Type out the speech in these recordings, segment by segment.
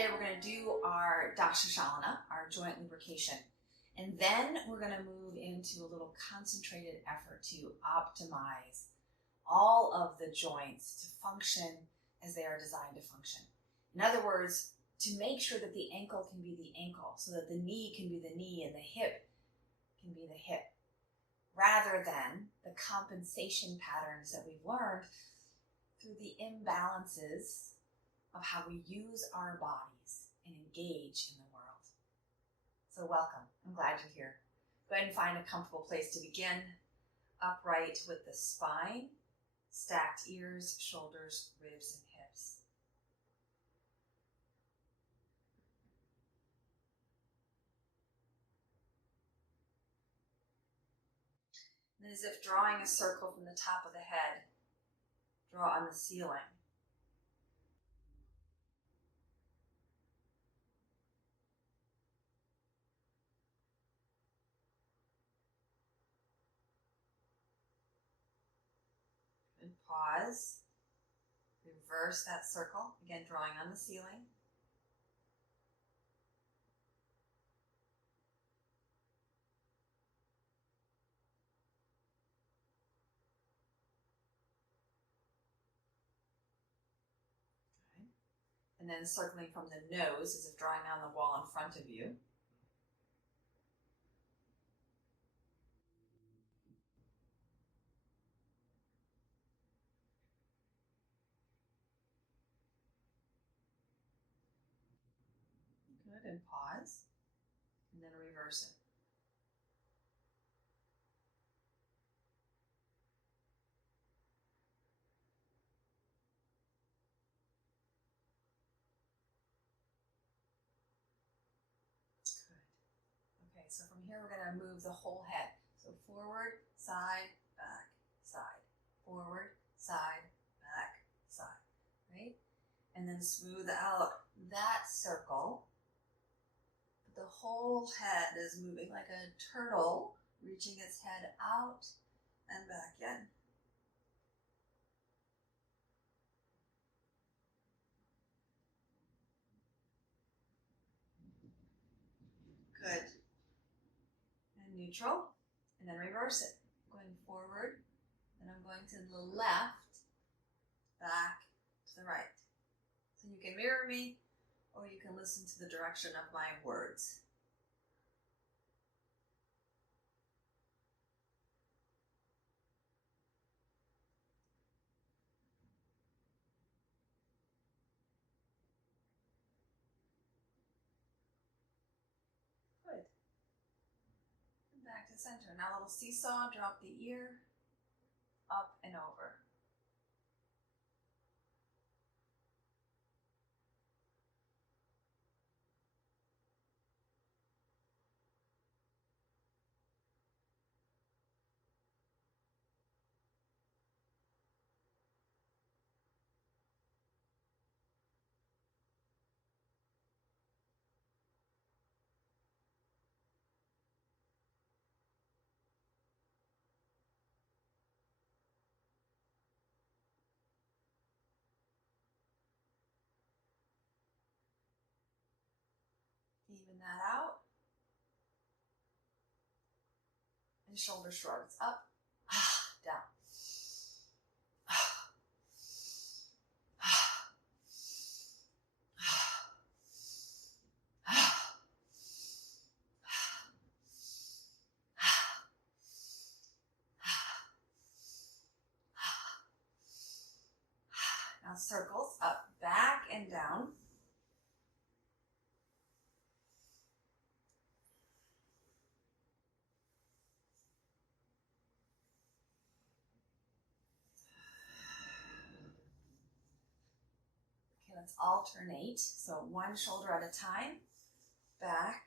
today we're going to do our Dascha Challana, our joint lubrication. And then we're going to move into a little concentrated effort to optimize all of the joints to function as they are designed to function. In other words, to make sure that the ankle can be the ankle, so that the knee can be the knee and the hip can be the hip, rather than the compensation patterns that we've learned through the imbalances of how we use our bodies and engage in the world. So welcome. I'm glad you're here. Go ahead and find a comfortable place to begin. Upright with the spine, stacked ears, shoulders, ribs, and hips. And as if drawing a circle from the top of the head, draw on the ceiling. And pause. Reverse that circle, again drawing on the ceiling. Okay. And then circling from the nose as if drawing on the wall in front of you. Good, and pause, and then reverse it. Good. Okay, so from here we're going to move the whole head. So forward, side, back, side. Forward, side, back, side. Right? And then smooth out that circle. The whole head is moving like a turtle, reaching its head out and back in. Good. And neutral, and then reverse it. Going forward, and I'm going to the left, back to the right. So you can mirror me, or you can listen to the direction of my words. Good. And back to center. Now a little seesaw, drop the ear, up and over. Even that out. And shoulder shrugs up, down. Now circles up, back and down. Okay, let's alternate. So one shoulder at a time, back,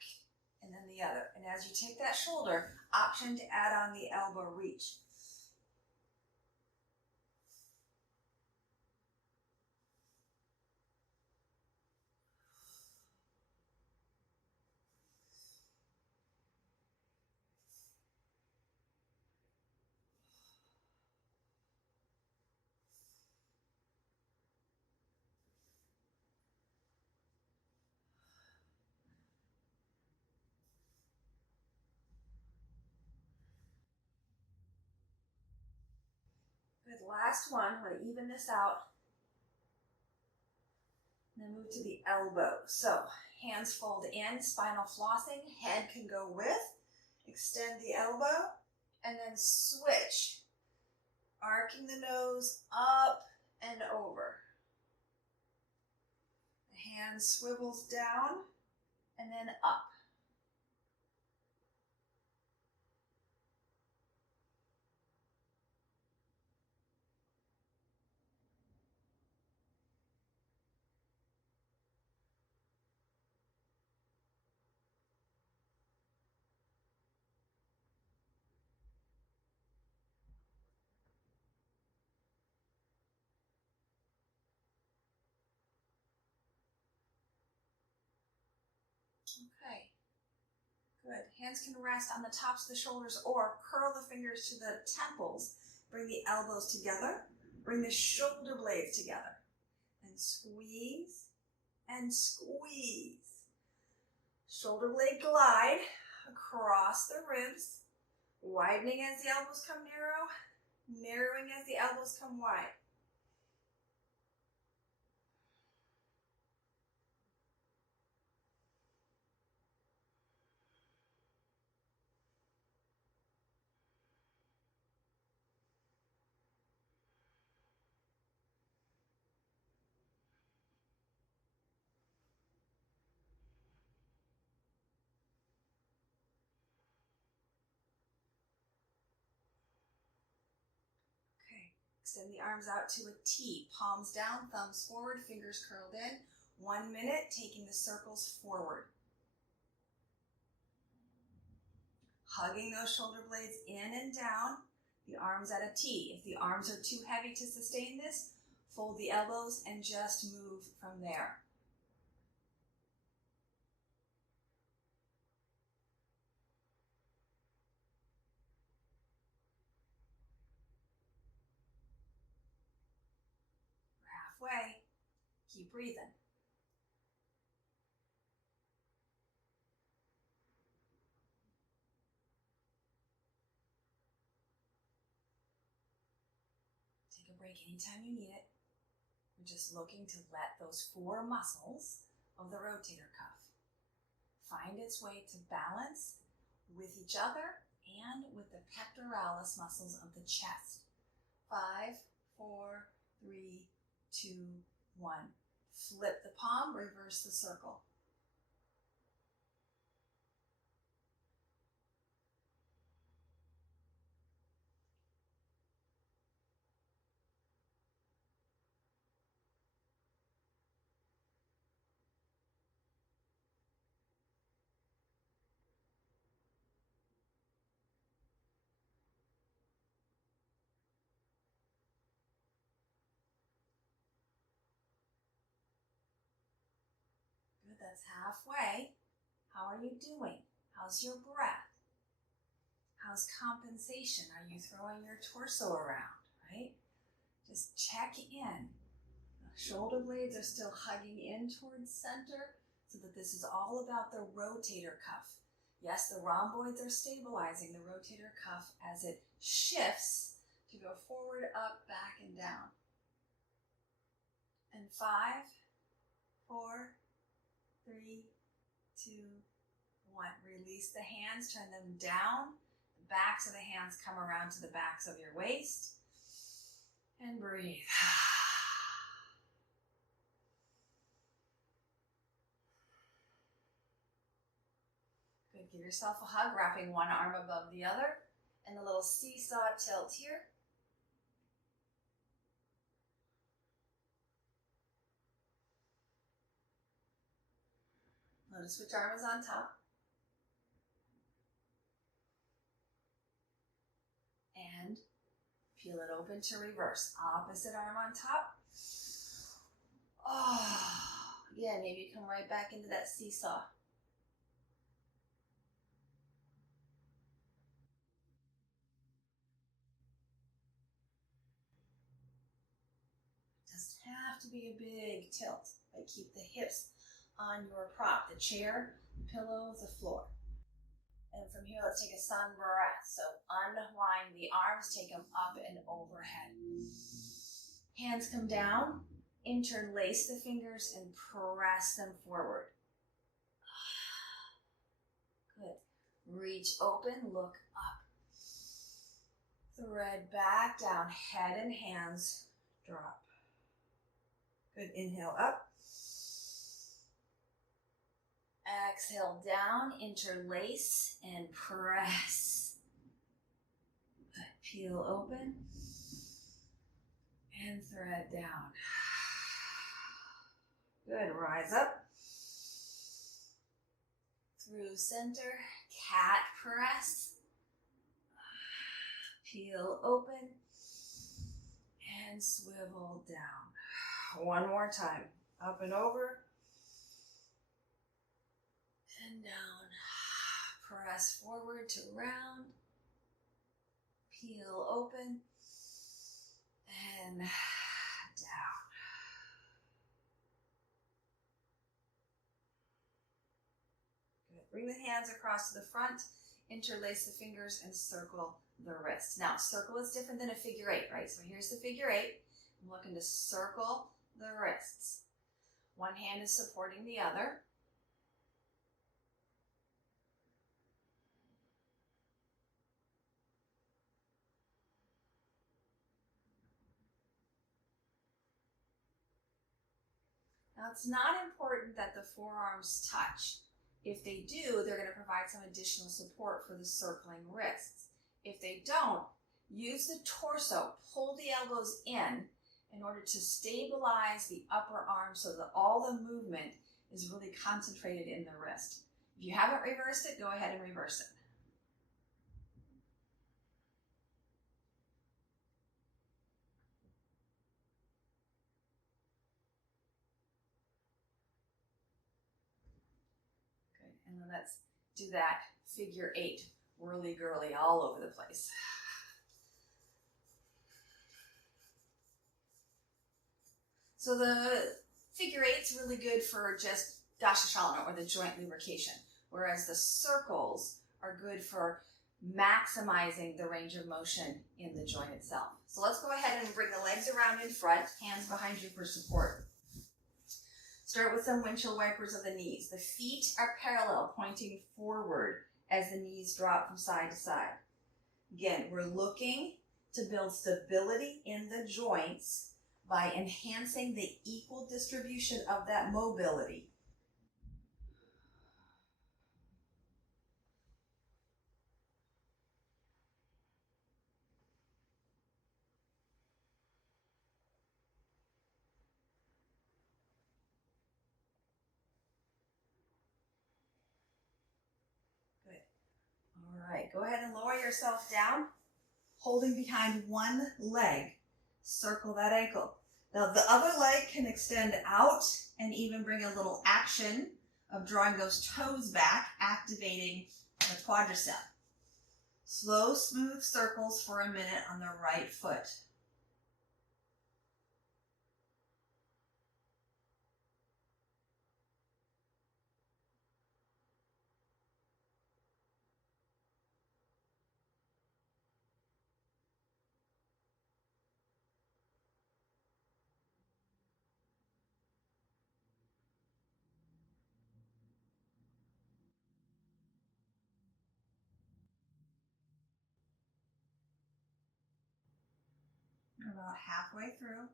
and then the other. And as you take that shoulder, option to add on the elbow reach. Good, last one. I'm going to even this out. And then move to the elbow. So hands fold in, spinal flossing, head can go with. Extend the elbow, and then switch. Arcing the nose up and over. The hand swivels down and then up. Okay, good. Hands can rest on the tops of the shoulders or curl the fingers to the temples. Bring the elbows together. Bring the shoulder blades together. And squeeze and squeeze. Shoulder blade glide across the ribs, widening as the elbows come narrow, narrowing as the elbows come wide. Extend the arms out to a T, palms down, thumbs forward, fingers curled in. 1 minute, taking the circles forward. Hugging those shoulder blades in and down, the arms at a T. If the arms are too heavy to sustain this, fold the elbows and just move from there. Halfway. Keep breathing. Take a break anytime you need it. We're just looking to let those 4 muscles of the rotator cuff find its way to balance with each other and with the pectoralis muscles of the chest. 5, 4, 3, 2, 1. Flip the palm, reverse the circle. Good, that's halfway. How are you doing? How's your breath? How's compensation? Are you throwing your torso around, right? Just check in. The shoulder blades are still hugging in towards center so that this is all about the rotator cuff. Yes, the rhomboids are stabilizing the rotator cuff as it shifts to go forward, up, back, and down. And 5, 4, 3, 2, 1. Release the hands, turn them down. The backs of the hands come around to the backs of your waist. And breathe. Good. Give yourself a hug, wrapping one arm above the other. And a little seesaw tilt here. Notice which arm is on top. And peel it open to reverse. Opposite arm on top. Oh, yeah, maybe come right back into that seesaw. Doesn't have to be a big tilt, but keep the hips on your prop, the chair, the pillow, the floor. And from here, let's take a sun breath. So unwind the arms, take them up and overhead. Hands come down, interlace the fingers and press them forward. Good. Reach open, look up. Thread back down, head and hands drop. Good, inhale up. Exhale down, interlace and press. Good, peel open and thread down. Good, rise up. Through center, cat press. Peel open and swivel down. One more time. Up and over and down. Press forward to round. Peel open and down. Good. Bring the hands across to the front. Interlace the fingers and circle the wrists. Now, circle is different than a figure eight, right? So here's the figure eight. I'm looking to circle the wrists. One hand is supporting the other. Now, it's not important that the forearms touch. If they do, they're going to provide some additional support for the circling wrists. If they don't, use the torso, pull the elbows in order to stabilize the upper arm so that all the movement is really concentrated in the wrist. If you haven't reversed it, go ahead and reverse it. Good, and then let's do that figure eight, whirly-girly all over the place. So the figure eight's really good for just Dascha Challana, or the joint lubrication, whereas the circles are good for maximizing the range of motion in the joint itself. So let's go ahead and bring the legs around in front, hands behind you for support. Start with some windshield wipers of the knees. The feet are parallel, pointing forward as the knees drop from side to side. Again, we're looking to build stability in the joints by enhancing the equal distribution of that mobility. Good. All right, go ahead and lower yourself down, holding behind one leg. Circle that ankle. Now the other leg can extend out and even bring a little action of drawing those toes back, activating the quadricep. Slow, smooth circles for a minute on the right foot. About halfway through.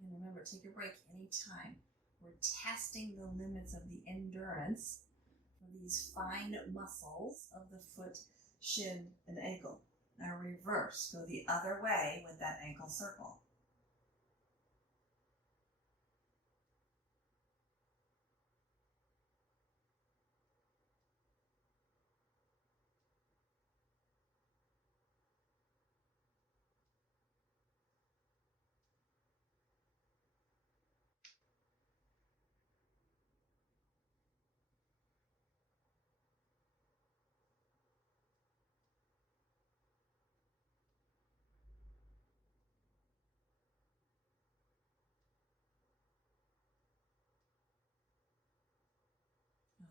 And remember, take a break anytime. We're testing the limits of the endurance of these fine muscles of the foot, shin, and ankle. Now reverse, go the other way with that ankle circle.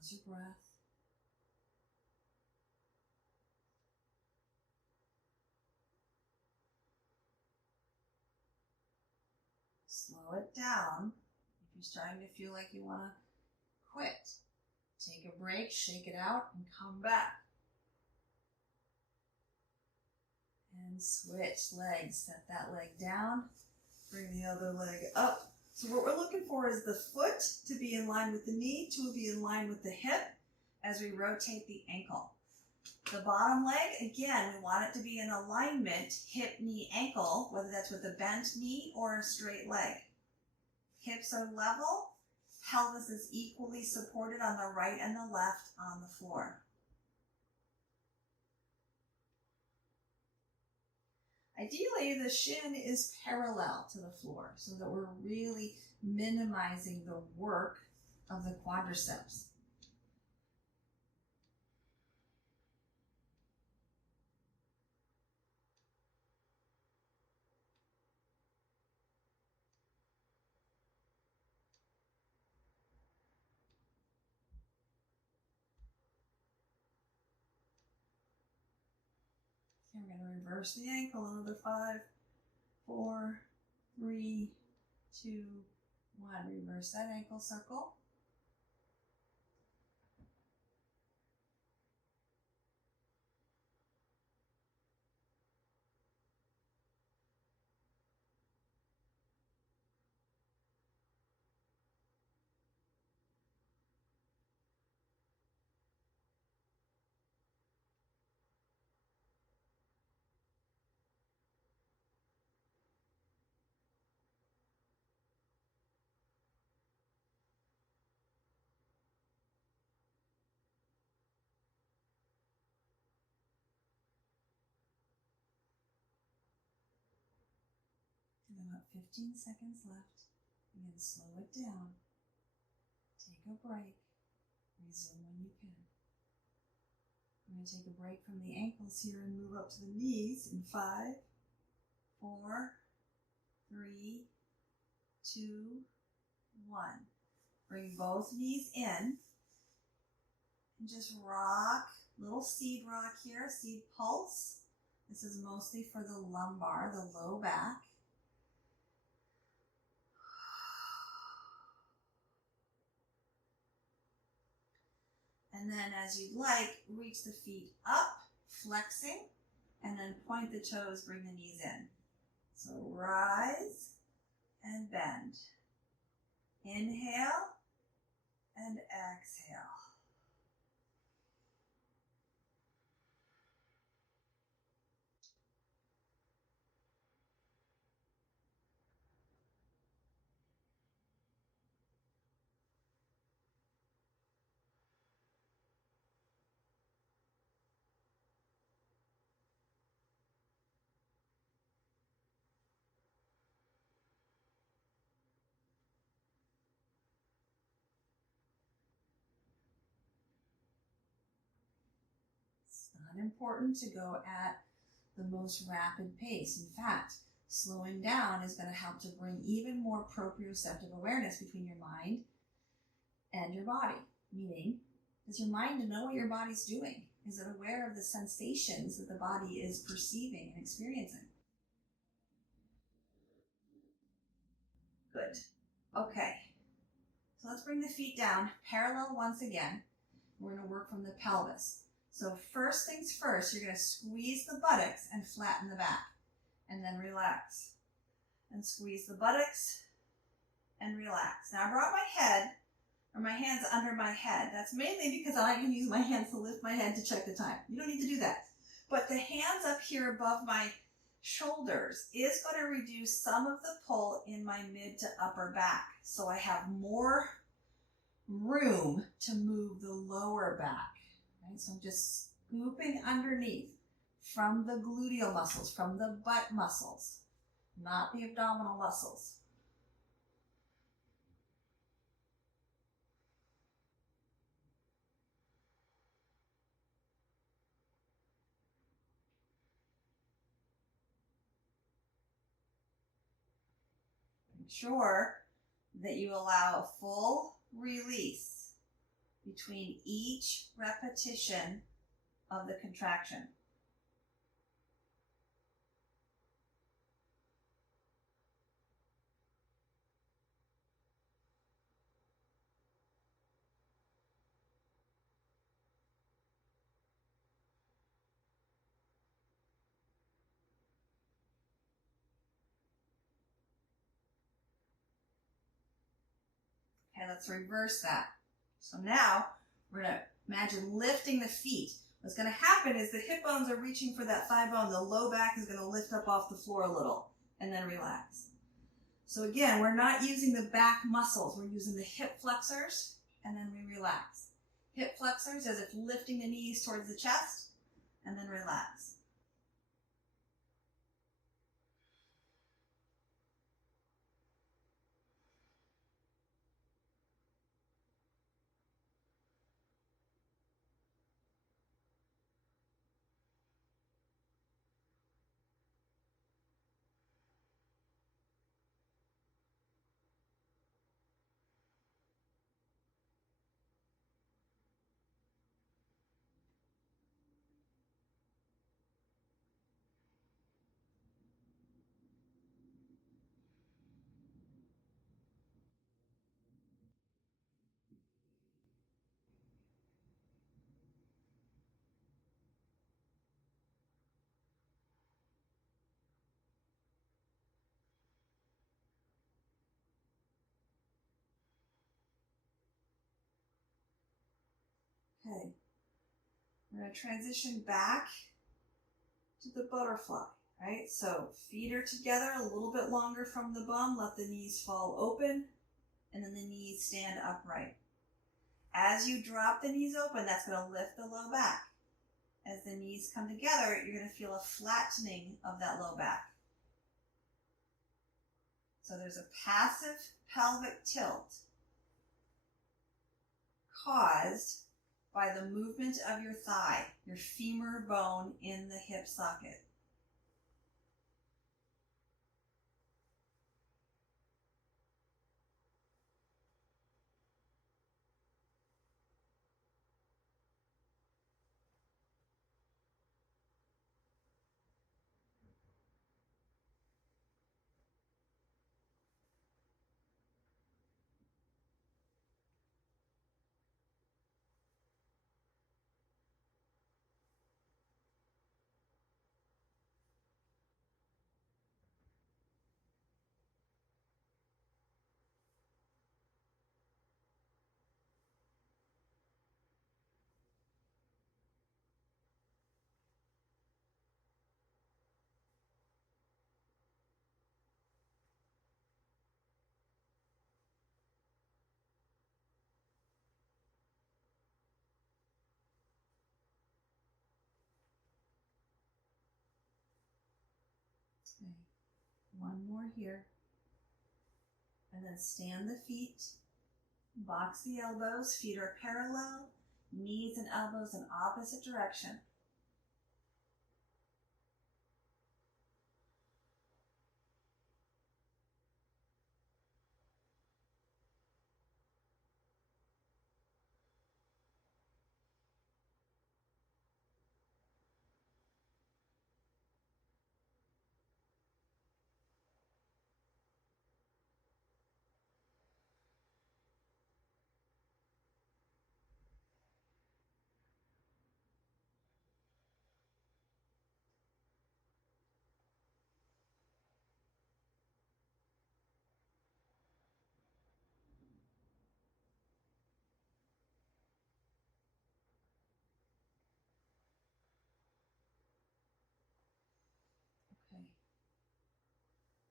How's your breath? Slow it down. If you're starting to feel like you want to quit, take a break, shake it out, and come back. And switch legs. Set that leg down. Bring the other leg up. So what we're looking for is the foot to be in line with the knee, to be in line with the hip as we rotate the ankle. The bottom leg, again, we want it to be in alignment, hip, knee, ankle, whether that's with a bent knee or a straight leg. Hips are level. Pelvis is equally supported on the right and the left on the floor. Ideally, the shin is parallel to the floor so that we're really minimizing the work of the quadriceps. And we're going to reverse the ankle, another 5, 4, 3, 2, 1. Reverse that ankle circle. And about 15 seconds left. Again, slow it down. Take a break. Resume when you can. I'm going to take a break from the ankles here and move up to the knees in 5, 4, 3, 2, 1. Bring both knees in and just rock. Little seed rock here, seed pulse. This is mostly for the lumbar, the low back. And then as you'd like, reach the feet up, flexing, and then point the toes, bring the knees in. So rise and bend. Inhale and exhale. Not important to go at the most rapid pace. In fact, slowing down is going to help to bring even more proprioceptive awareness between your mind and your body. Meaning, does your mind know what your body's doing? Is it aware of the sensations that the body is perceiving and experiencing? Good. Okay. So let's bring the feet down, parallel once again. We're going to work from the pelvis. So first things first, you're going to squeeze the buttocks and flatten the back. And then relax. And squeeze the buttocks and relax. Now I brought my head, or my hands under my head. That's mainly because I can use my hands to lift my head to check the time. You don't need to do that. But the hands up here above my shoulders is going to reduce some of the pull in my mid to upper back. So I have more room to move the lower back. Right? So I'm just scooping underneath from the gluteal muscles, from the butt muscles, not the abdominal muscles. Make sure that you allow a full release between each repetition of the contraction. Okay, let's reverse that. So now we're going to imagine lifting the feet. What's going to happen is the hip bones are reaching for that thigh bone. The low back is going to lift up off the floor a little and then relax. So again, we're not using the back muscles. We're using the hip flexors and then we relax. Hip flexors as if lifting the knees towards the chest and then relax. Okay, we're going to transition back to the butterfly, right? So feet are together a little bit longer from the bum. Let the knees fall open and then the knees stand upright. As you drop the knees open, that's going to lift the low back. As the knees come together, you're going to feel a flattening of that low back. So there's a passive pelvic tilt caused by the movement of your thigh, your femur bone in the hip socket. Okay. One more here. And then stand the feet, box the elbows, feet are parallel, knees and elbows in opposite direction. Okay.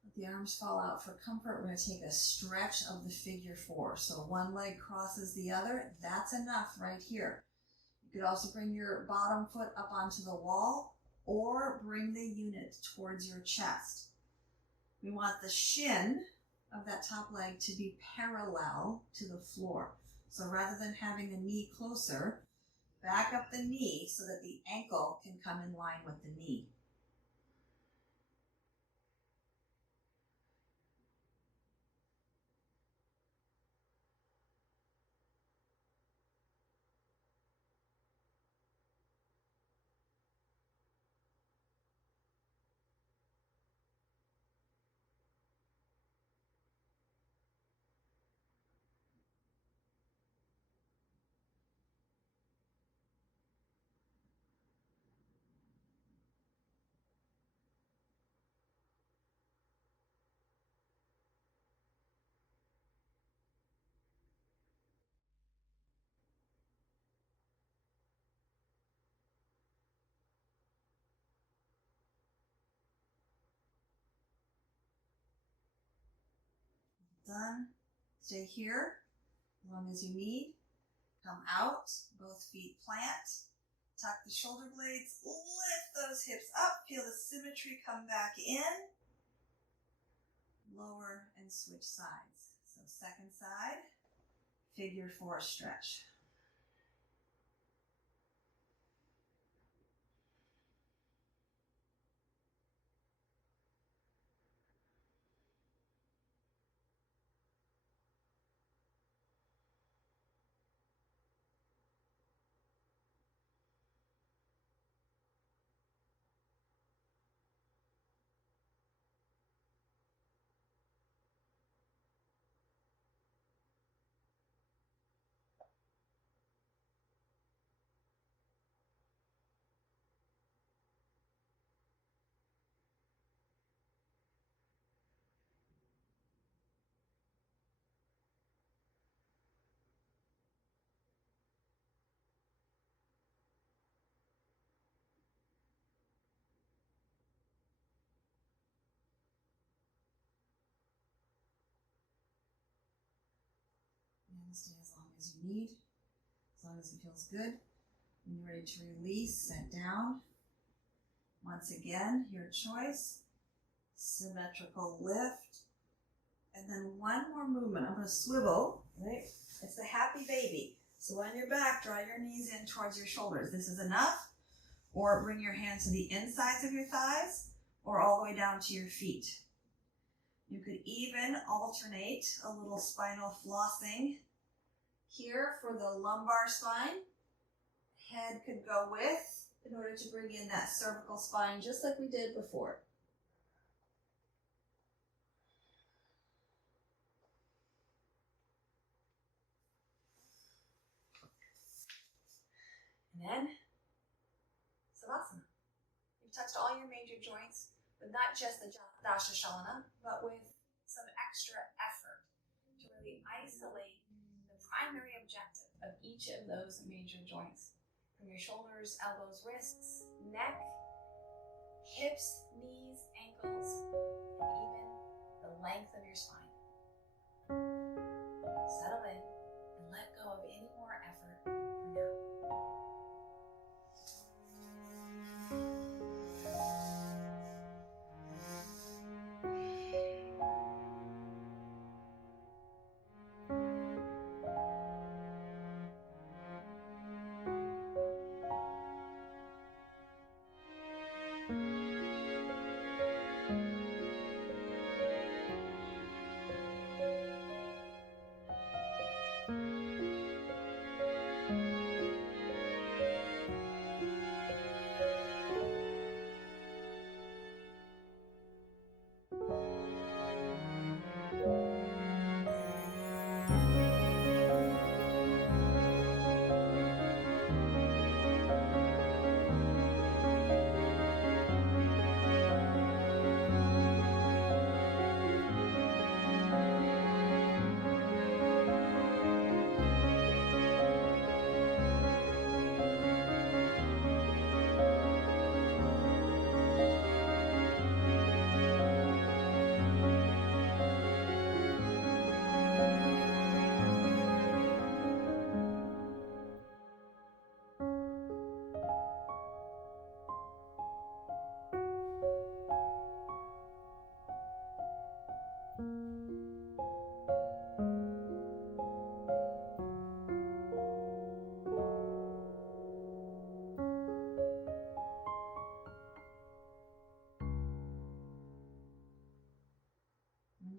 Let the arms fall out for comfort. We're going to take a stretch of the figure four. So one leg crosses the other. That's enough right here. You could also bring your bottom foot up onto the wall or bring the unit towards your chest. We want the shin of that top leg to be parallel to the floor. So rather than having the knee closer, back up the knee so that the ankle can come in line with the knee. done. Stay here as long as you need. Come out, both feet plant. Tuck the shoulder blades, lift those hips up. Feel the symmetry come back in. Lower and switch sides. So second side, figure 4 stretch. And stay as long as you need, as long as it feels good. When you're ready to release, set down. Once again, your choice. Symmetrical lift. And then one more movement. I'm going to swivel, right? It's the happy baby. So on your back, draw your knees in towards your shoulders. This is enough. Or bring your hands to the insides of your thighs or all the way down to your feet. You could even alternate a little spinal flossing here for the lumbar spine. Head could go with in order to bring in that cervical spine just like we did before. And then Savasana. You've touched all your major joints, but not just the Dascha Challana, but with some extra effort to really isolate the primary objective of each of those major joints. From your shoulders, elbows, wrists, neck, hips, knees, ankles, and even the length of your spine. Settle in and let go of any more effort for now.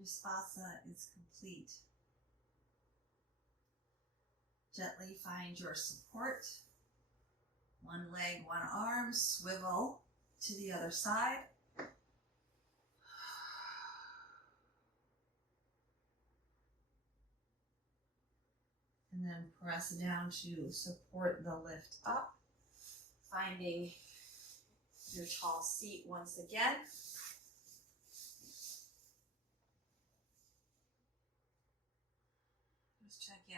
Savasana is complete. Gently find your support. One leg, one arm, swivel to the other side. And then press down to support the lift up. Finding your tall seat once again. Just check in.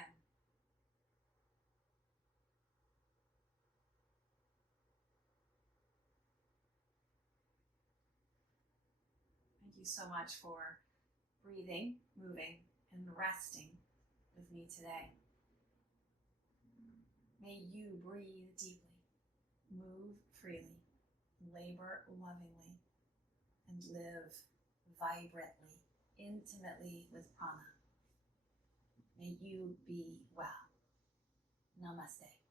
Thank you so much for breathing, moving, and resting with me today. May you breathe deeply, move freely, labor lovingly, and live vibrantly, intimately with prana. May you be well. Namaste.